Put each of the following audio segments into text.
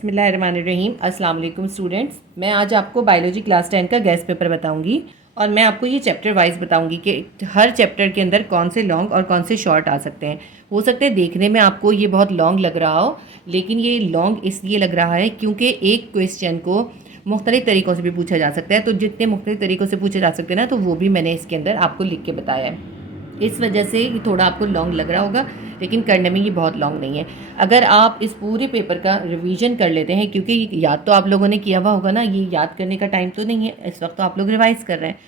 बिस्मिल्लाहिर्रहमानिर्रहीम। अस्सलाम वालेकुम स्टूडेंट्स, मैं आज आपको बायोलॉजी क्लास 10 का गेस्ट पेपर बताऊंगी और मैं आपको ये चैप्टर वाइज बताऊंगी कि हर चैप्टर के अंदर कौन से लॉन्ग और कौन से शॉर्ट आ सकते हैं। हो सकता है देखने में आपको ये बहुत लॉन्ग लग रहा हो, लेकिन ये लॉन्ग इसलिए लग रहा है क्योंकि एक क्वेश्चन को मुख्तलिफ़ तरीक़ों से भी पूछा जा सकता है। तो जितने मुख्तलिफ़ तरीक़ों से पूछे जा सकते हैं ना, तो वो भी मैंने इसके अंदर आपको लिख के बताया है। इस वजह से ये थोड़ा आपको लॉन्ग लग रहा होगा, लेकिन करने में ये बहुत लॉन्ग नहीं है। अगर आप इस पूरे पेपर का रिवीजन कर लेते हैं, क्योंकि याद तो आप लोगों ने किया हुआ होगा ना, ये याद करने का टाइम तो नहीं है इस वक्त, तो आप लोग रिवाइज़ कर रहे हैं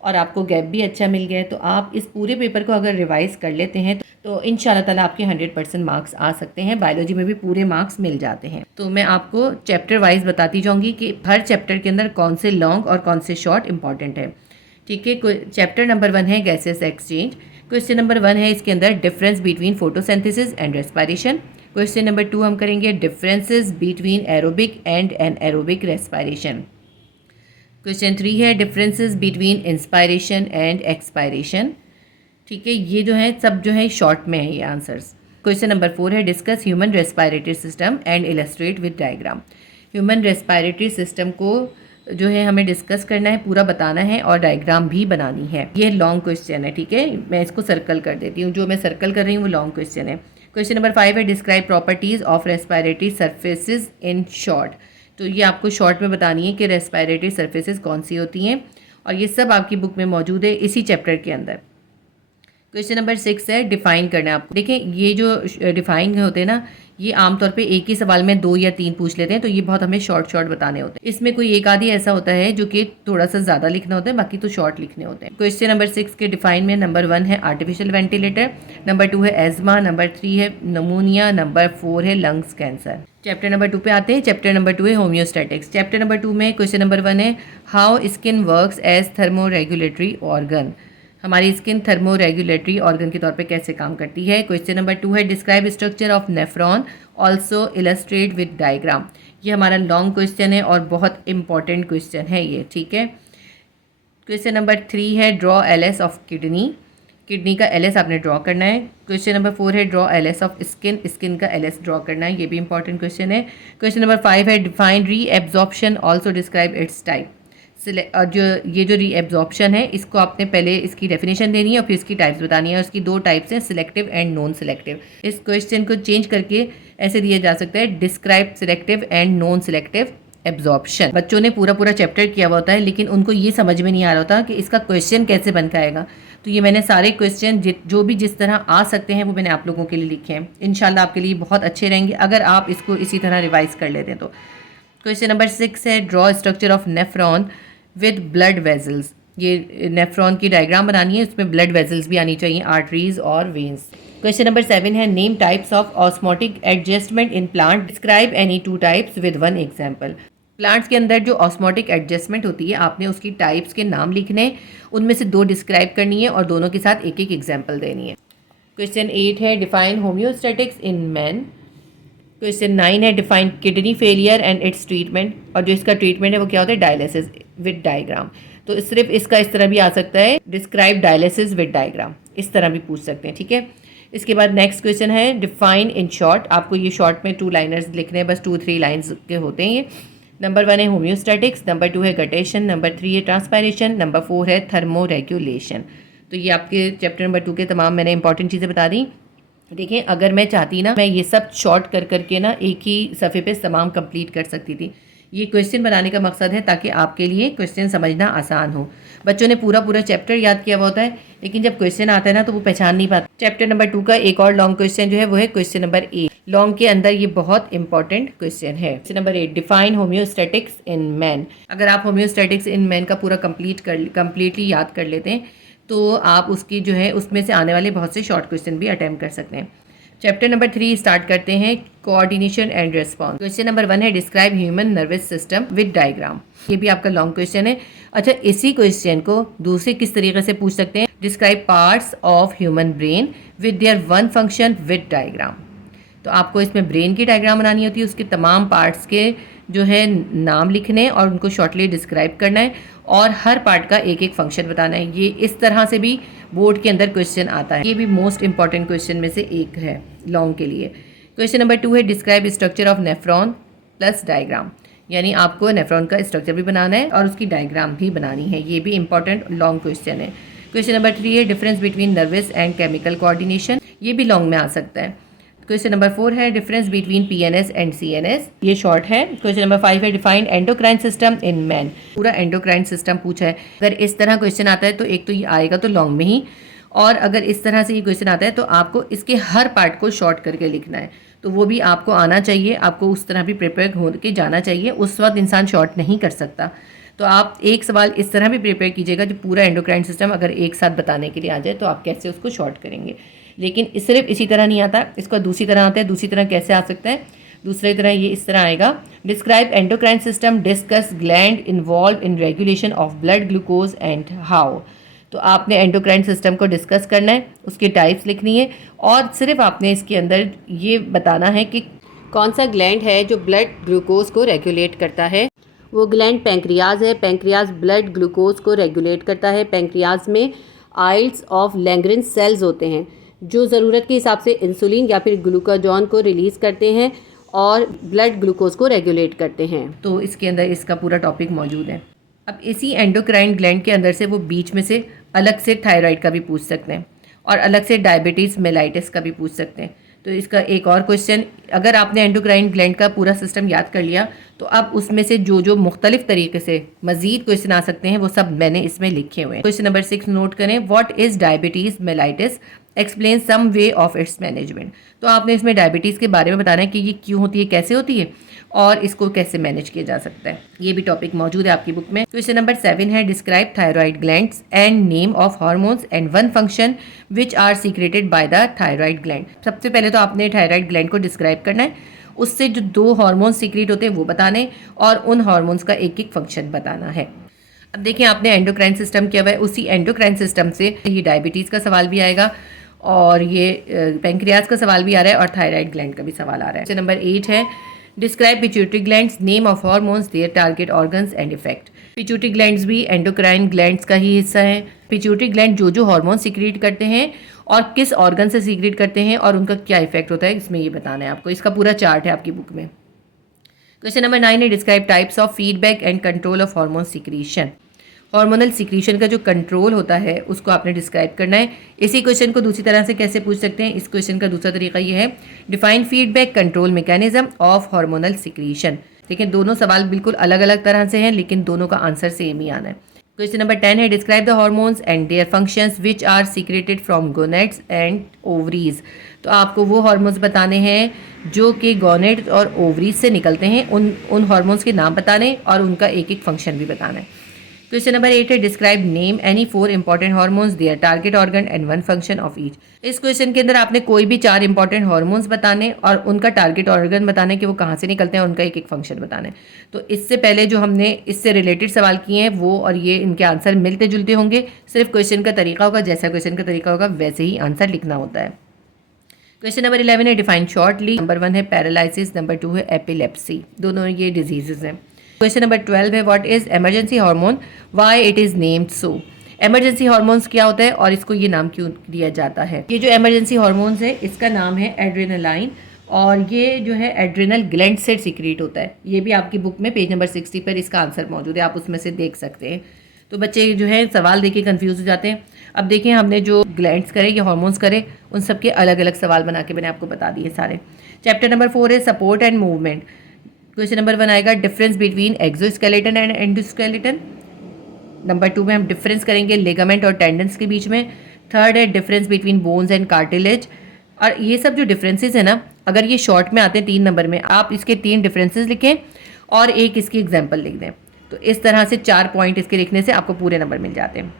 और आपको गैप भी अच्छा मिल गया है। तो आप इस पूरे पेपर को अगर रिवाइज़ कर लेते हैं तो इंशाल्लाह ताला आपके 100% मार्क्स आ सकते हैं। बायोलॉजी में भी पूरे मार्क्स मिल जाते हैं। तो मैं आपको चैप्टर वाइज बताती जाऊँगी कि हर चैप्टर के अंदर कौन से लॉन्ग और कौन से शॉर्ट इंपॉर्टेंट है। ठीक है, चैप्टर नंबर 1 है गैसेस एक्सचेंज। क्वेश्चन नंबर 1 है इसके अंदर difference between photosynthesis and respiration. Question number 2 हम करेंगे differences between aerobic and anaerobic respiration. Question 3 है differences between inspiration and expiration. ठीक है, ये जो है सब जो है शॉर्ट में है ये आंसर्स। क्वेश्चन नंबर 4 है discuss human respiratory system and illustrate with diagram. Human respiratory system को जो है हमें डिस्कस करना है, पूरा बताना है और डायग्राम भी बनानी है। ये लॉन्ग क्वेश्चन है। ठीक है, मैं इसको सर्कल कर देती हूँ, जो मैं सर्कल कर रही हूँ वो लॉन्ग क्वेश्चन है। क्वेश्चन नंबर 5 है describe properties of respiratory surfaces in short. तो ये आपको शॉर्ट में बतानी है कि रेस्पिरेटरी सर्फेसिस कौन सी होती हैं, और ये सब आपकी बुक में मौजूद है इसी चैप्टर के अंदर। क्वेश्चन नंबर 6 है डिफाइन करना है आपको। देखिए, ये जो डिफाइन होते हैं ना, ये आमतौर पे एक ही सवाल में 2 या 3 पूछ लेते हैं, तो ये बहुत हमें शॉर्ट बताने होते हैं। इसमें कोई एक आधी ऐसा होता है जो कि थोड़ा सा ज़्यादा लिखना होता है, बाकी तो शॉर्ट लिखने होते हैं। क्वेश्चन नंबर 6 के डिफाइन में नंबर 1 है आर्टिफिशियल वेंटिलेटर, नंबर 2 है एजमा, नंबर 3 है नमूनिया, नंबर 4 है लंग्स कैंसर। चैप्टर नंबर 2 पे आते हैं। चैप्टर नंबर 2 है होम्योस्टैटिक्स। चैप्टर नंबर 2 में क्वेश्चन नंबर 1 है how skin works as thermo regulatory organ. हमारी स्किन थर्मो रेगुलेटरी ऑर्गन के तौर पे कैसे काम करती है। क्वेश्चन नंबर 2 है describe structure of nephron also illustrate with diagram. ये हमारा लॉन्ग क्वेश्चन है और बहुत इंपॉर्टेंट क्वेश्चन है ये। ठीक है, क्वेश्चन नंबर 3 है draw LS of kidney. Kidney का एलएस आपने ड्रॉ करना है। क्वेश्चन नंबर 4 है draw LS of skin. Skin का एलएस ड्रॉ करना है, ये भी इंपॉर्टेंट क्वेश्चन है। क्वेश्चन नंबर 5 है डिफाइन री absorption also describe it's type. और जो रीएब्जॉर्प्शन है, इसको आपने पहले इसकी डेफिनेशन देनी है और फिर इसकी टाइप्स बतानी है। और इसकी 2 टाइप्स हैं, सिलेक्टिव एंड नॉन सिलेक्टिव। इस क्वेश्चन को चेंज करके ऐसे दिया जा सकता है describe selective and non selective absorption. बच्चों ने पूरा चैप्टर किया हुआ होता है, लेकिन उनको ये समझ में नहीं आ रहा होता कि इसका क्वेश्चन कैसे बन के आएगा। तो ये मैंने सारे क्वेश्चन जो भी जिस तरह आ सकते हैं वो मैंने आप लोगों के लिए लिखे हैं। इंशाल्लाह आपके लिए बहुत अच्छे रहेंगे अगर आप इसको इसी तरह रिवाइज कर लेते हैं तो। क्वेश्चन नंबर 6 है draw structure of nephron with blood vessels. ये नेफ्रॉन की डायग्राम बनानी है, उसमें ब्लड वेजल्स भी आनी चाहिए, आर्टरीज और वेन्स। क्वेश्चन नंबर 7 है name types of osmotic adjustment in plant, describe any 2 types with 1 example. Plants के अंदर जो ऑस्मोटिक एडजस्टमेंट होती है, आपने उसकी टाइप्स के नाम लिखने, उनमें से 2 डिस्क्राइब करनी है और दोनों के साथ एक एग्जाम्पल देनी है। क्वेश्चन 8 है define homeostatics in man. Question 9 है define kidney failure and it's treatment, और जो इसका ट्रीटमेंट है वो क्या होता है, डायलिसिस विद डायग्राम। तो सिर्फ इसका इस तरह भी आ सकता है डिस्क्राइब डायलिसिस विद डायग्राम, इस तरह भी पूछ सकते हैं। ठीक है, इसके बाद नेक्स्ट क्वेश्चन है डिफाइन इन शॉर्ट। आपको ये शॉर्ट में 2 लाइनर्स लिखने हैं, बस 2-3 लाइन्स के होते हैं ये। नंबर 1 है होम्योस्टैटिक्स, नंबर 2 है गटेशन, नंबर 3 है ट्रांसपायरेशन, नंबर 4 है थर्मो रेगुलेशन। तो ये आपके चैप्टर नंबर 2 के तमाम मैंने इंपॉर्टेंट चीज़ें बता दी। देखिए, अगर मैं चाहती ना, मैं ये सब शॉर्ट कर करके ना एक ही सफ़े पे तमाम कंप्लीट कर सकती थी। ये क्वेश्चन बनाने का मकसद है ताकि आपके लिए क्वेश्चन समझना आसान हो। बच्चों ने पूरा चैप्टर याद किया हुआ होता है, लेकिन जब क्वेश्चन आता है ना तो वो पहचान नहीं पाते। चैप्टर नंबर 2 का एक और लॉन्ग क्वेश्चन जो है वो है क्वेश्चन नंबर 8। लॉन्ग के अंदर ये बहुत इंपॉर्टेंट क्वेश्चन है। Question number 8 define homeostatics in man. अगर आप होम्योस्टैटिक्स इन मैन का पूरा कंप्लीटली याद कर लेते हैं तो आप उसकी जो है उसमें से आने वाले बहुत से शॉर्ट क्वेश्चन भी अटेम्प्ट कर सकते हैं। चैप्टर नंबर 3 स्टार्ट करते हैं coordination and response. Question number 1 है describe human nervous system with diagram. ये भी आपका लॉन्ग क्वेश्चन है। अच्छा, इसी क्वेश्चन को दूसरे किस तरीके से पूछ सकते हैं, describe parts of human brain with their 1 function with diagram. तो आपको इसमें ब्रेन की डायग्राम बनानी होती है, उसके तमाम पार्ट्स के जो है नाम लिखने और उनको शॉर्टली डिस्क्राइब करना है और हर पार्ट का एक एक फंक्शन बताना है। ये इस तरह से भी बोर्ड के अंदर क्वेश्चन आता है। ये भी मोस्ट इंपॉर्टेंट क्वेश्चन में से एक है लॉन्ग के लिए। क्वेश्चन नंबर 2 है describe structure of nephron plus diagram, यानी आपको नेफ्रॉन का स्ट्रक्चर भी बनाना है और उसकी डायग्राम भी बनानी है। ये भी इंपॉर्टेंट लॉन्ग क्वेश्चन है। क्वेश्चन नंबर 3 है difference between nervous and chemical coordination, ये भी लॉन्ग में आ सकता है। क्वेश्चन नंबर 4 है difference between PNS and CNS, ये शॉर्ट है। क्वेश्चन नंबर 5 है defined endocrine system in man, पूरा एंडोक्राइन सिस्टम पूछा है। अगर इस तरह क्वेश्चन आता है तो एक तो ये आएगा तो लॉन्ग में ही, और अगर इस तरह से ये क्वेश्चन आता है तो आपको इसके हर पार्ट को शॉर्ट करके लिखना है, तो वो भी आपको आना चाहिए, आपको उस तरह भी प्रिपेयर हो के जाना चाहिए। उस वक्त इंसान शॉर्ट नहीं कर सकता, तो आप एक सवाल इस तरह भी प्रिपेयर कीजिएगा जो पूरा एंडोक्राइन सिस्टम अगर एक साथ बताने के लिए आ जाए तो आप कैसे उसको शॉर्ट करेंगे। लेकिन सिर्फ इसी तरह नहीं आता, इसका दूसरी तरह आता है। दूसरी तरह कैसे आ सकता है? दूसरी तरह ये इस तरह आएगा, describe endocrine system, discuss gland involve in regulation of blood glucose and how. तो आपने एंडोक्राइन सिस्टम को डिस्कस करना है, उसकी टाइप्स लिखनी है, और सिर्फ आपने इसके अंदर ये बताना है कि कौन सा ग्लैंड है जो ब्लड ग्लूकोज को रेगुलेट करता है। वो ग्लैंड पैंक्रियाज है, पैंक्रियाज ब्लड ग्लूकोज को रेगुलेट करता है। पैंक्रियाज में आइल्स ऑफ लैंगरेंज सेल्स होते हैं जो ज़रूरत के हिसाब से इंसुलिन या फिर ग्लूकाजॉन को रिलीज़ करते हैं और ब्लड ग्लूकोज को रेगुलेट करते हैं। तो इसके अंदर इसका पूरा टॉपिक मौजूद है। अब इसी एंडोक्राइन ग्लैंड के अंदर से वो बीच में से अलग से थायराइड का भी पूछ सकते हैं और अलग से डायबिटीज़ मेलाइटिस का भी पूछ सकते हैं। तो इसका एक और क्वेश्चन, अगर आपने एंडोक्राइन ग्लैंड का पूरा सिस्टम याद कर लिया तो अब उसमें से जो जो मुख्तलिफ तरीके से मजीद क्वेश्चन आ सकते हैं वो सब मैंने इसमें लिखे हुए हैं। क्वेश्चन नंबर 6 नोट करें, what is diabetes mellitus, explain some way of its management. तो आपने इसमें डायबिटीज़ के बारे में बताना है कि ये क्यों होती है, कैसे होती है और इसको कैसे मैनेज किया जा सकता है। ये भी टॉपिक मौजूद है आपकी बुक में। क्वेश्चन नंबर 7 है describe thyroid glands and name of hormones and one function which are secreted by the thyroid gland. सबसे पहले तो आपने थायराइड ग्लैंड को डिस्क्राइब करना है, उससे जो 2 हार्मोन्स सीक्रेट होते हैं वो बताने और उन हार्मोन्स का एक एक फंक्शन बताना है। अब देखिए आपने एंडोक्राइन सिस्टम किया हुआ है, उसी एंडोक्राइन सिस्टम से ये डायबिटीज़ का सवाल भी आएगा और ये पैंक्रियाज का सवाल भी आ रहा है और थायराइड ग्लैंड का भी सवाल आ रहा है। क्वेश्चन नंबर 8 है describe pituitary glands, name of hormones, their target organs and effect. Pituitary glands भी एंडोक्राइन ग्लैंड्स का ही हिस्सा है। पिट्यूटरी ग्लैंड जो जो हार्मोन सीक्रेट करते हैं और किस ऑर्गन से सीक्रेट करते हैं और उनका क्या इफेक्ट होता है, इसमें ये बताना है आपको। इसका पूरा चार्ट है आपकी बुक में। क्वेश्चन नंबर 9 है describe types of feedback and control of hormone secretion. Hormonal secretion का जो कंट्रोल होता है उसको आपने डिस्क्राइब करना है। इसी क्वेश्चन को दूसरी तरह से कैसे पूछ सकते हैं, इस क्वेश्चन का दूसरा तरीका ये है define feedback control mechanism of hormonal secretion. देखिए दोनों सवाल बिल्कुल अलग अलग तरह से हैं लेकिन दोनों का आंसर सेम ही आना है। क्वेश्चन नंबर 10 है describe the hormones and their functions which are secreted from gonads and ovaries. तो आपको वो हार्मोन्स बताने हैं जो कि गोनेड्स और ओवरीज से निकलते हैं, उन हार्मोन्स के नाम बताने और उनका एक एक फंक्शन भी बताना है। क्वेश्चन नंबर 8 है describe name any 4 important hormones, their target organ and one function of each. इस क्वेश्चन के अंदर आपने कोई भी 4 इंपॉर्टेंट हार्मोन्स बताने और उनका टारगेट ऑर्गन बताने कि वो कहाँ से निकलते हैं और उनका एक एक फंक्शन बताना है। तो इससे पहले जो हमने इससे रिलेटेड सवाल किए हैं वो और ये इनके आंसर मिलते जुलते होंगे, सिर्फ क्वेश्चन का तरीका होगा, जैसा क्वेश्चन का तरीका होगा वैसे ही आंसर लिखना होता है। क्वेश्चन नंबर 11 है डिफाइन शॉर्टली। नंबर 1 है पैरालिसिस, नंबर 2 है एपिलेप्सी, दोनों ये डिजीजेज हैं। क्वेश्चन नंबर 12 है what is emergency hormone, why it is named so. Emergency hormones क्या होता है और इसको ये नाम क्यों दिया जाता है। ये जो इमरजेंसी हार्मोन्स है इसका नाम है एड्रेनालाइन और ये जो है एड्रेनल ग्लैंड से सीक्रेट होता है। ये भी आपकी बुक में पेज नंबर 60 पर इसका आंसर मौजूद है, आप उसमें से देख सकते हैं। तो बच्चे जो है सवाल देख के कन्फ्यूज़ हो जाते हैं। अब देखिए हमने जो ग्लैंड्स करे या हार्मोन्स करे उन सबके अलग अलग सवाल बना के मैंने आपको बता दिए सारे। चैप्टर नंबर 4 है support and movement. Question number 1 आएगा difference between exoskeleton and endoskeleton. Number 2 में हम डिफरेंस करेंगे लिगामेंट और टेंडन्स के बीच में। थर्ड है difference between bones and cartilage. और ये सब जो डिफरेंसेस है ना, अगर ये शॉर्ट में आते हैं 3 नंबर में, आप इसके 3 डिफरेंसेस लिखें और एक इसकी एग्जाम्पल लिख दें। तो इस तरह से 4 पॉइंट इसके लिखने से आपको पूरे नंबर मिल जाते हैं।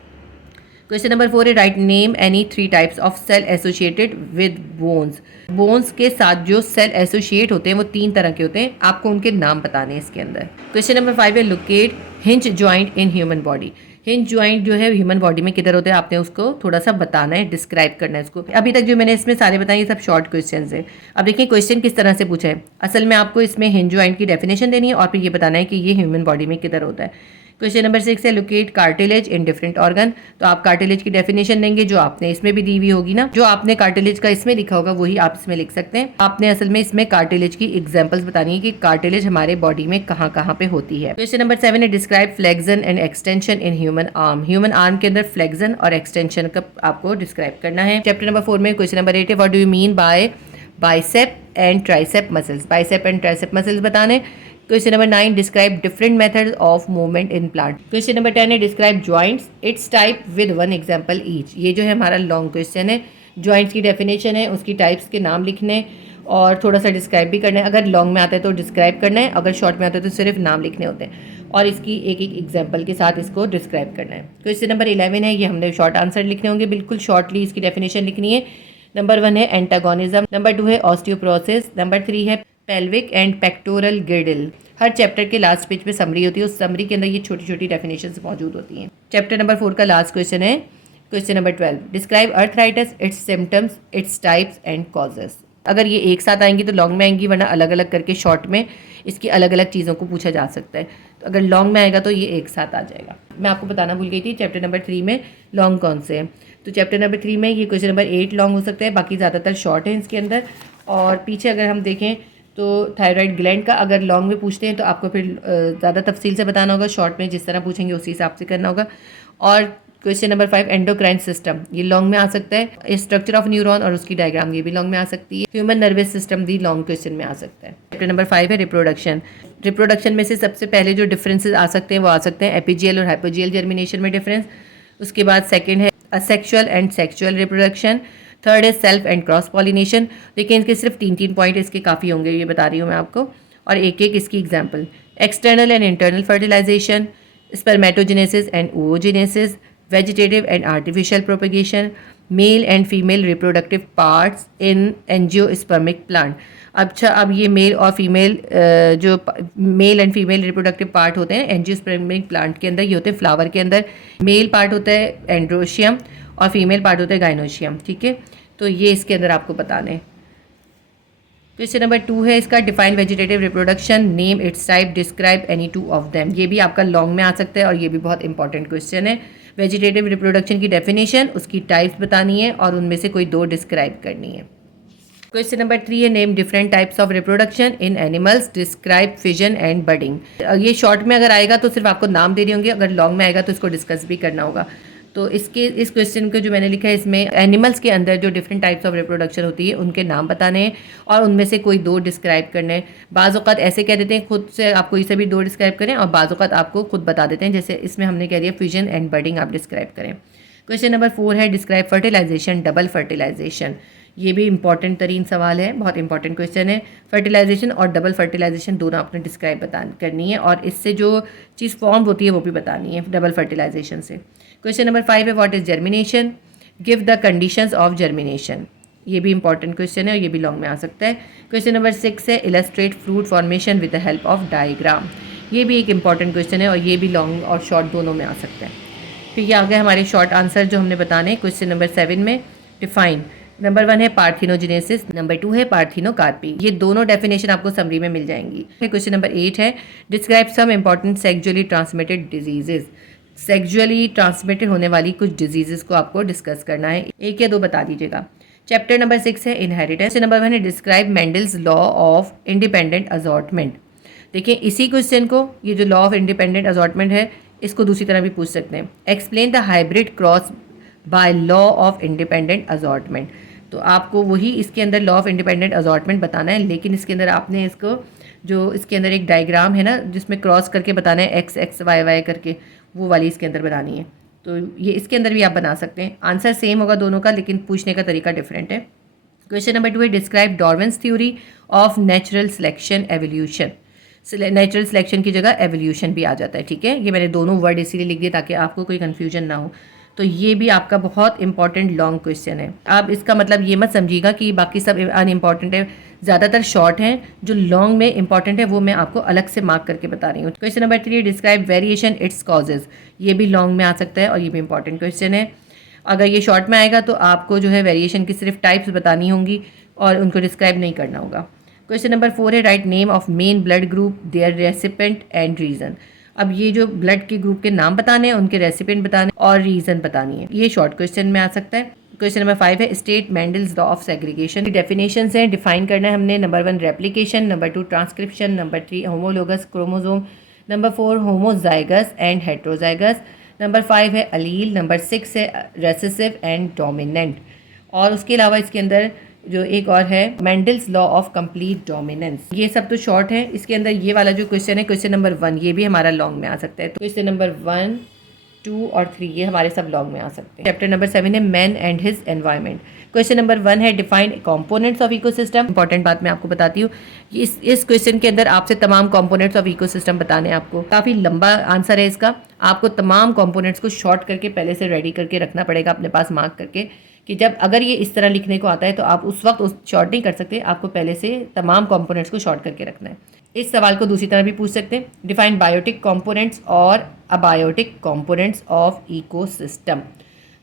क्वेश्चन नंबर 4 है write name any 3 types of cell associated with bones. Bones के साथ जो सेल एसोसिएट होते हैं वो 3 तरह के होते हैं, आपको उनके नाम बताने हैं इसके अंदर। क्वेश्चन नंबर 5 है locate hinge joint in human body. Hinge joint जो है ह्यूमन बॉडी में किधर होते हैं आपने उसको थोड़ा सा बताना है, डिस्क्राइब करना है उसको। अभी तक जो मैंने इसमें सारे बताए ये सब शॉर्ट क्वेश्चन है। अब देखिए क्वेश्चन किस तरह से पूछा है। असल में आपको इसमें हिंज जॉइंट की डेफिनेशन देनी है और फिर ये बताना है कि ये ह्यूमन बॉडी में किधर होता है। क्वेश्चन नंबर 6 है locate cartilage in different organ. तो आप कार्टिलेज की डेफिनेशन लेंगे जो आपने इसमें भी दी हुई होगी ना, जो आपने कार्टिलेज का इसमें लिखा होगा वही आप इसमें लिख सकते हैं। आपने असल में इसमें कार्टिलेज की एग्जांपल्स बतानी है कि कार्टिलेज हमारे बॉडी में कहाँ कहाँ पे होती है। क्वेश्चन नंबर 7 है describe flexion and extension in human arm. Human arm के अंदर फ्लेक्शन और एक्सटेंशन का आपको डिस्क्राइब करना है। चैप्टर नंबर 4 में क्वेश्चन नंबर 8 है what do you mean by bicep and tricep muscles. Bicep and tricep muscles बताने। Question number 9 describe different methods of movement in plant. Question number 10 है describe joints its type with one example each. ये जो है हमारा long question है। Joints की definition है, उसकी टाइप्स के नाम लिखने और थोड़ा सा डिस्क्राइब भी करना है। अगर लॉन्ग में आता है तो डिस्क्राइब करना है, अगर शॉर्ट में आता है तो सिर्फ नाम लिखने होते हैं और इसकी एक एक एग्जाम्पल के साथ इसको डिस्क्राइब करना है। क्वेश्चन नंबर 11 है, ये हमने शॉर्ट आंसर लिखने होंगे, बिल्कुल शॉर्टली इसकी डेफिनेशन लिखनी है। नंबर 1 है एंटागोनिज्म, नंबर 2 है ऑस्टियोप्रोसिस, नंबर 3 है pelvic and pectoral गिर्डल। Her chapter के लास्ट पेज पे समरी होती है, उस समरी के अंदर ये छोटी छोटी डेफिनेशंस मौजूद होती हैं। चैप्टर नंबर 4 का लास्ट क्वेश्चन है question number 12 describe arthritis it's symptoms its types and causes. अगर ये एक साथ आएंगी तो लॉन्ग में आएंगी, वरना अलग अलग करके शॉर्ट में इसकी अलग अलग चीज़ों को पूछा जा सकता है। तो अगर लॉन्ग में आएगा तो ये एक साथ आ जाएगा। मैं आपको बताना भूल गई थी चैप्टर नंबर 3 में लॉन्ग कौन से हैं। तो चैप्टर नंबर 3 में ये क्वेश्चन नंबर 8 लॉन्ग हो सकता है, बाकी ज़्यादातर शॉर्ट है इसके अंदर। और पीछे अगर हम देखें तो थायराइड ग्लैंड का अगर लॉन्ग में पूछते हैं तो आपको फिर ज़्यादा तफसील से बताना होगा, शॉर्ट में जिस तरह पूछेंगे उसी हिसाब से करना होगा। और क्वेश्चन नंबर 5 एंडोक्राइन सिस्टम, ये लॉन्ग में आ सकता है। स्ट्रक्चर ऑफ न्यूरॉन और उसकी डायग्राम, ये भी लॉन्ग में आ सकती है। ह्यूमन नर्वस सिस्टम भी लॉन्ग क्वेश्चन में आ सकता है। चैप्टर नंबर 5 है रिप्रोडक्शन। रिप्रोडक्शन में से सबसे पहले जो डिफरेंसेस आ सकते हैं वो आ सकते हैं एपीजियल और हाइपोजियल जर्मिनेशन में डिफरेंस। उसके बाद सेकेंड है asexual and sexual reproduction. Third है सेल्फ एंड क्रॉस पॉलिनेशन। देखिए इनके सिर्फ 3 पॉइंट इसके काफ़ी होंगे, ये बता रही हूँ मैं आपको, और एक एक इसकी example. External and internal fertilisation, spermatogenesis and oogenesis, vegetative and artificial propagation, male and female reproductive parts in angiospermic plant. अच्छा, अब ये मेल और फीमेल जो male and female reproductive part होते हैं एंजियोस्पर्मिक प्लांट के अंदर, ये होते हैं फ्लावर के अंदर। मेल पार्ट होता है एंड्रोशियम और फीमेल पार्ट होता है गाइनोशियम, ठीक है। तो ये इसके अंदर आपको बताने हैं। क्वेश्चन नंबर 2 है इसका define vegetative reproduction, name it's type, describe any 2 of them. ये भी आपका लॉन्ग में आ सकता है और ये भी बहुत इंपॉर्टेंट क्वेश्चन है। वेजिटेटिव रिप्रोडक्शन की डेफिनेशन, उसकी टाइप्स बतानी है और उनमें से कोई 2 डिस्क्राइब करनी है। क्वेश्चन नंबर 3 है name different types of reproduction in animals, describe fission and budding. ये शॉर्ट में अगर आएगा तो सिर्फ आपको नाम देने होंगे, अगर लॉन्ग में आएगा तो इसको डिस्कस भी करना होगा। तो इस क्वेश्चन को जो मैंने लिखा है इसमें एनिमल्स के अंदर जो डिफरेंट टाइप्स ऑफ रिप्रोडक्शन होती है उनके नाम बताने हैं और उनमें से कोई 2 डिस्क्राइब करने हैं। बाज़ औक़ात ऐसे कह देते हैं खुद से आप कोई से भी 2 डिस्क्राइब करें और बाज़ औक़ात आपको खुद बता देते हैं, जैसे इसमें हमने कह दिया फिजन एंड बडिंग आप डिस्क्राइब करें। क्वेश्चन नंबर 4 है डिस्क्राइब फर्टिलाइजेशन, डबल फर्टिलाइजेशन। ये भी इंपॉर्टेंट तरीन सवाल है, बहुत इंपॉर्टेंट क्वेश्चन है। फर्टिलाइजेशन और डबल फर्टिलाइजेशन दोनों आपने डिस्क्राइब करनी है और इससे जो चीज़ फॉर्म होती है वो भी बतानी है डबल फर्टिलाइजेशन से। क्वेश्चन नंबर 5 है what is germination, give the conditions of germination. ये भी इंपॉर्टेंट क्वेश्चन है और ये भी लॉन्ग में आ सकता है। क्वेश्चन नंबर 6 है illustrate fruit formation with the help of diagram. ये भी एक इंपॉर्टेंट क्वेश्चन है और ये भी लॉन्ग और शॉर्ट दोनों में आ सकता है। फिर ये आ गए हमारे शॉर्ट आंसर जो हमने बताने। क्वेश्चन नंबर 7 में डिफाइन, नंबर 1 है पार्थिनोजेनेसिस, नंबर 2 है पार्थिनोकार्पी। ये दोनों डेफिनेशन आपको समरी में मिल जाएंगी। क्वेश्चन नंबर 8 है describe some important sexually transmitted diseases. Sexually transmitted होने वाली कुछ डिजीजेस को आपको डिस्कस करना है, 1 या 2 बता दीजिएगा। चैप्टर नंबर 6 है इनहेरिटेंस। नंबर 1 है describe Mendel's law of independent assortment. देखिए इसी क्वेश्चन को, ये जो लॉ ऑफ इंडिपेंडेंट असॉर्टमेंट है, इसको दूसरी तरह भी पूछ सकते हैं। Explain the hybrid cross by law of independent assortment. तो आपको वही इसके अंदर लॉ ऑफ इंडिपेंडेंट असॉर्टमेंट बताना है, लेकिन इसके अंदर आपने इसको जो इसके अंदर एक डायग्राम है ना जिसमें क्रॉस करके बताना है एक्स एक्स वाई वाई करके, वो वाली इसके अंदर बनानी है। तो ये इसके अंदर भी आप बना सकते हैं। आंसर सेम होगा दोनों का, लेकिन पूछने का तरीका डिफरेंट है। क्वेश्चन नंबर 2 है describe Darwin's theory of natural selection evolution. Natural selection की जगह एवोल्यूशन भी आ जाता है, ठीक है। ये मैंने दोनों वर्ड इसीलिए लिख दिए ताकि आपको कोई कन्फ्यूजन ना हो। तो ये भी आपका बहुत इंपॉर्टेंट लॉन्ग क्वेश्चन है। आप इसका मतलब ये मत समझिएगा कि बाकी सब अनइम्पॉर्टेंट है, ज़्यादातर शॉर्ट हैं। जो लॉन्ग में इंपॉर्टेंट है वो मैं आपको अलग से मार्क करके बता रही हूँ। Question number 3 describe variation its causes. ये भी लॉन्ग में आ सकता है और ये भी इंपॉर्टेंट क्वेश्चन है। अगर ये शॉर्ट में आएगा तो आपको जो है वेरिएशन की सिर्फ टाइप्स बतानी होंगी और उनको डिस्क्राइब नहीं करना होगा। क्वेश्चन नंबर 4 है write name of main blood group, their recipient and reason. अब ये जो ब्लड के ग्रुप के नाम बताने हैं, उनके रेसिपिएंट बताने और रीज़न बतानी है, ये शॉर्ट क्वेश्चन में आ सकता है। क्वेश्चन नंबर 5 है state Mendel's law of segregation. Definition है, डिफाइन करना है हमने। Number 1 replication, number 2 transcription, number 3 homologous chromosome, number 4 homozygous and heterozygous, number 5 है अलील, नंबर 6 है रेसेसिव एंड डोमिनेंट। और उसके अलावा इसके अंदर जो एक और है Mendel's law of complete dominance. ये सब तो शॉर्ट है। इसके अंदर ये वाला जो क्वेश्चन है, क्वेश्चन नंबर 1, ये भी हमारा लॉन्ग में आ सकता है। तो क्वेश्चन नंबर 1, 2 और 3 ये हमारे सब लॉन्ग में आ सकते हैं। चैप्टर नंबर 7 है man and his environment. Question number 1 है define components of ecosystem. Important बात मैं आपको बताती हूँ, इस क्वेश्चन के अंदर आपसे तमाम कंपोनेंट्स ऑफ इकोसिस्टम बताने हैं आपको। काफ़ी लंबा आंसर है इसका, आपको तमाम कंपोनेंट्स को शॉर्ट करके पहले से रेडी करके रखना पड़ेगा अपने पास मार्क करके, कि जब अगर ये इस तरह लिखने को आता है तो आप उस वक्त उस शॉर्ट नहीं कर सकते, आपको पहले से तमाम कंपोनेंट्स को शॉर्ट करके रखना है। इस सवाल को दूसरी तरह भी पूछ सकते हैं, डिफाइन बायोटिक कंपोनेंट्स और abiotic components of ecosystem.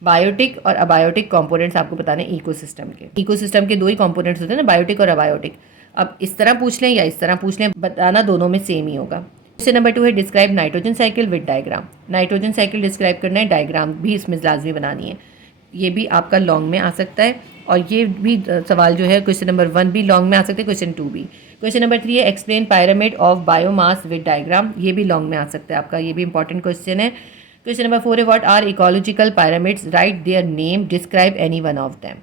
Biotic और अबायोटिक कंपोनेंट्स आपको बताने इकोसिस्टम के। इकोसिस्टम के 2 ही कंपोनेंट्स होते हैं ना, बायोटिक और अबायोटिक। अब इस तरह पूछ लें या इस तरह पूछ लें, बताना दोनों में सेम ही होगा। क्वेश्चन नंबर 2 है describe nitrogen cycle with diagram. Nitrogen cycle describe करना है, डायग्राम भी इसमें लाजमी बनानी है। ये भी आपका लॉन्ग में आ सकता है। और ये भी सवाल जो है क्वेश्चन नंबर 1 भी लॉन्ग में आ सकता है, क्वेश्चन 2 भी। क्वेश्चन नंबर 3 है explain pyramid of biomass with diagram. ये भी लॉन्ग में आ सकता है आपका, ये भी इंपॉर्टेंट क्वेश्चन है। क्वेश्चन नंबर 4 है what are ecological pyramids, write their name, describe any one of them.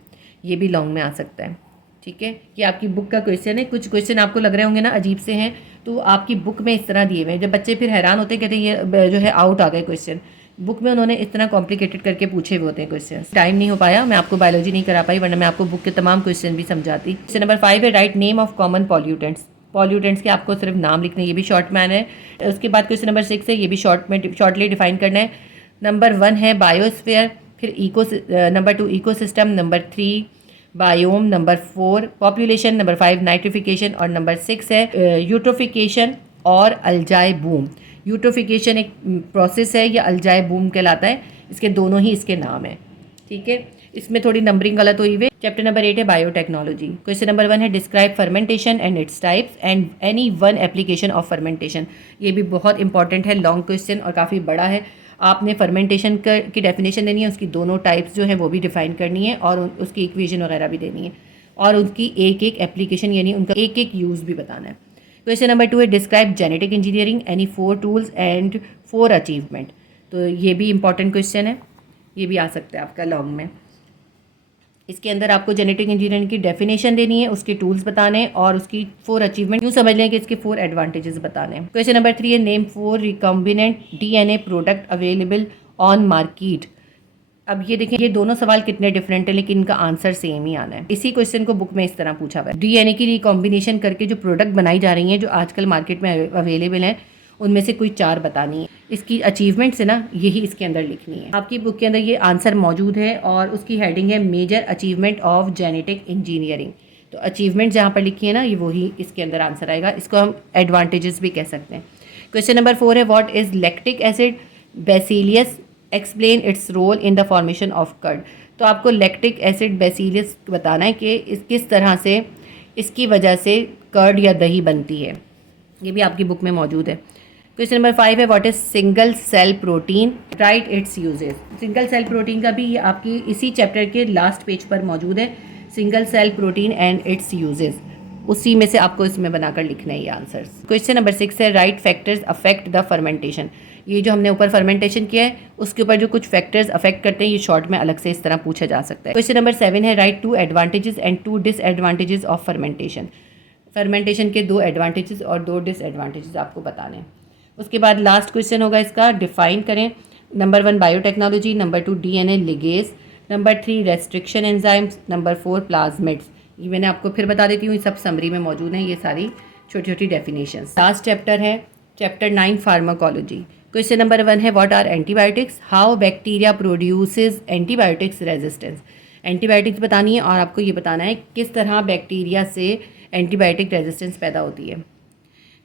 ये भी लॉन्ग में आ सकता है। ठीक है, ये आपकी बुक का क्वेश्चन है। कुछ क्वेश्चन आपको लग रहे होंगे ना अजीब से हैं, तो आपकी बुक में इस तरह दिए हुए हैं। जब बच्चे फिर हैरान होते हैं, कहते हैं ये जो है आउट आ गए क्वेश्चन, बुक में उन्होंने इतना कॉम्प्लिकेटेड करके पूछे हुए होते हैं क्वेश्चन। टाइम नहीं हो पाया, मैं आपको बायोलॉजी नहीं करा पाई, वरना मैं आपको बुक के तमाम क्वेश्चन भी समझाती। क्वेश्चन नंबर 5 है write name of common pollutants. Pollutants के आपको सिर्फ नाम लिखने, ये भी शॉर्ट मैन है। उसके बाद क्वेश्चन नंबर 6 है, ये भी शॉर्टली डिफाइन करना है। नंबर 1 है बायोस्फीयर, फिर number 2 ecosystem, number 3 biome, number 4 population, number 5 nitrification और नंबर 6 है यूट्रोफिकेशन और अल्जाई बूम। यूट्रोफिकेशन एक प्रोसेस है, या अल्जाई बूम कहलाता है। इसके दोनों ही इसके नाम है। ठीक है, इसमें थोड़ी नंबरिंग गलत हुई है। चैप्टर नंबर 8 है बायोटेक्नोलॉजी। क्वेश्चन नंबर 1 है describe fermentation and its types and any one application of fermentation. ये भी बहुत इंपॉर्टेंट है, लॉन्ग क्वेश्चन और काफ़ी बड़ा है। आपने फर्मेंटेशन की डेफिनेशन देनी है, उसकी दोनों टाइप्स जो है वो भी डिफाइन करनी है और उसकी इक्वेशन वगैरह भी देनी है, और उसकी एक एक एप्लीकेशन यानी उनका एक एक यूज़ भी बताना है। क्वेश्चन नंबर 2 है describe genetic engineering, any 4 tools and 4 achievement. तो ये भी इंपॉर्टेंट क्वेश्चन है, ये भी आ सकता है आपका लॉन्ग में। इसके अंदर आपको जेनेटिक इंजीनियरिंग की डेफिनेशन देनी है, उसके टूल्स बताने और उसकी 4 अचीवमेंट, यूँ समझ लें कि इसके 4 एडवांटेजेस बताने हैं। क्वेश्चन नंबर 3 है name 4 recombinant DNA product available on market. अब ये देखें, ये दोनों सवाल कितने डिफरेंट है, लेकिन इनका आंसर सेम ही आना है। इसी क्वेश्चन को बुक में इस तरह पूछा हुआ है, डीएनए की रिकॉम्बिनेशन करके जो प्रोडक्ट बनाई जा रही हैं, जो आजकल मार्केट में अवेलेबल हैं, उनमें से कोई 4 बतानी है। इसकी अचीवमेंट्स है ना, यही इसके अंदर लिखनी है। आपकी बुक के अंदर ये आंसर मौजूद है और उसकी हेडिंग है major achievement of genetic engineering. तो अचीवमेंट जहाँ पर लिखी है ना, ये वही इसके अंदर आंसर आएगा। इसको हम एडवांटेजेस भी कह सकते हैं। क्वेश्चन नंबर 4 है what is lactic acid bacillus, explain its role in the formation of curd. तो आपको लैक्टिक एसिड बेसिलियस बताना है कि किस तरह से इसकी वजह से कर्ड या दही बनती है। ये भी आपकी बुक में मौजूद है। क्वेश्चन नंबर 5 है what is single cell protein, write its uses. Single cell protein का भी ये आपकी इसी चैप्टर के लास्ट पेज पर मौजूद है, single cell protein and its uses. उसी में से आपको इसमें बनाकर लिखना है ये आंसर्स। क्वेश्चन नंबर 6 है right factors affect the fermentation. ये जो हमने ऊपर फर्मेंटेशन किया है, उसके ऊपर जो कुछ फैक्टर्स अफेक्ट करते हैं, ये शॉर्ट में अलग से इस तरह पूछा जा सकता है। क्वेश्चन नंबर 7 है right 2 advantages and 2 disadvantages of fermentation. Fermentation के 2 एडवांटेजेस और 2 डिसएडवांटेजेस आपको बताने हैं। उसके बाद लास्ट क्वेश्चन होगा इसका, डिफाइन करें। Number 1 biotechnology, number 2 DNA ligase, number 3 restriction enzymes, number 4 plasmids. ये मैंने आपको फिर बता देती हूँ, ये सब समरी में मौजूद हैं, ये सारी छोटी छोटी डेफिनेशंस। लास्ट चैप्टर है चैप्टर 9 फार्माकोलॉजी। क्वेश्चन नंबर 1 है what are antibiotics, how bacteria produces antibiotics resistance. Antibiotics बतानी है और आपको ये बताना है किस तरह बैक्टीरिया से एंटीबायोटिक रेजिस्टेंस पैदा होती है।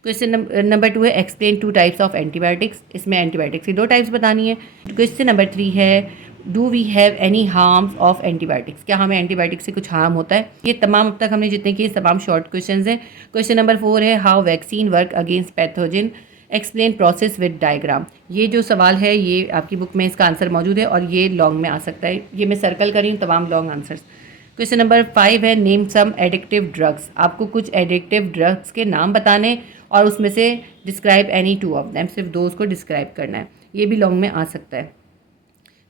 क्वेश्चन नंबर 2 है एक्सप्लेन 2 टाइप्स ऑफ एंटीबायोटिक्स। इसमें एंटीबायोटिक्स की 2 टाइप्स बतानी है। क्वेश्चन नंबर 3 है do we have any harms of antibiotics, क्या हमें एंटीबायोटिक्स से कुछ हार्म होता है। ये तमाम अब तक हमने जितने किए तमाम शॉर्ट क्वेश्चंस हैं। क्वेश्चन नंबर 4 है how vaccine work against pathogen explain process with diagram. ये जो सवाल है ये आपकी बुक में इसका आंसर मौजूद है और ये लॉन्ग में आ सकता है। ये मैं सर्कल कर रही हूँ तमाम लॉन्ग आंसर्स। क्वेश्चन नंबर 5 है नेम सम एडिक्टिव ड्रग्स। आपको कुछ एडिक्टिव ड्रग्स के नाम बताने और उसमें से डिस्क्राइब एनी 2 ऑफ देम, सिर्फ 2 को डिस्क्राइब करना है। ये भी लॉन्ग में आ सकता है।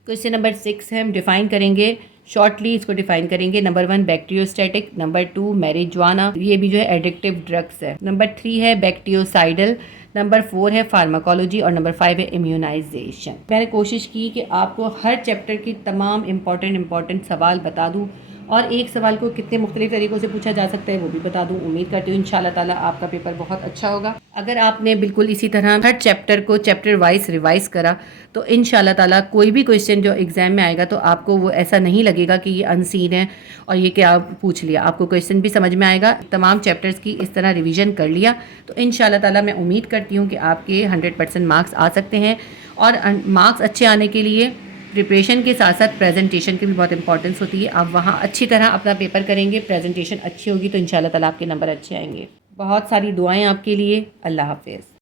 क्वेश्चन नंबर 6 है हम डिफ़ाइन करेंगे शॉर्टली, इसको डिफाइन करेंगे। नंबर 1 बैक्टीरियोस्टैटिक, नंबर 2 मैरिजुआना, ये भी जो है एडिक्टिव ड्रग्स है। नंबर 3 है बैक्टीरियोसाइडल, नंबर 4 है फार्माकोलॉजी और नंबर 5 है इम्यूनाइजेशन। मैंने कोशिश की कि आपको हर चैप्टर की तमाम इंपॉर्टेंट सवाल बता दूँ और एक सवाल को कितने मुख्तलिफ तरीक़ों से पूछा जा सकता है वो भी बता दूँ। उम्मीद करती हूँ इंशाल्लाह ताला आपका पेपर बहुत अच्छा होगा। अगर आपने बिल्कुल इसी तरह हर चैप्टर को चैप्टर वाइज रिवाइज़ करा तो इंशाल्लाह ताला कोई भी क्वेश्चन जो एग्ज़ाम में आएगा तो आपको वो ऐसा नहीं लगेगा कि ये अनसीन है और ये क्या पूछ लिया। आपको क्वेश्चन भी समझ में आएगा। तमाम चैप्टर्स की इस तरह रिवीजन कर लिया तो इंशाल्लाह ताला मैं उम्मीद करती हूँ कि आपके 100% मार्क्स आ सकते हैं। और मार्क्स अच्छे आने के लिए प्रिपरेशन के साथ साथ प्रेजेंटेशन की भी बहुत इंपॉर्टेंस होती है। आप वहाँ अच्छी तरह अपना पेपर करेंगे, प्रेजेंटेशन अच्छी होगी तो इंशाल्लाह ताला आपके नंबर अच्छे आएंगे। बहुत सारी दुआएं आपके लिए। अल्लाह हाफ़िज़।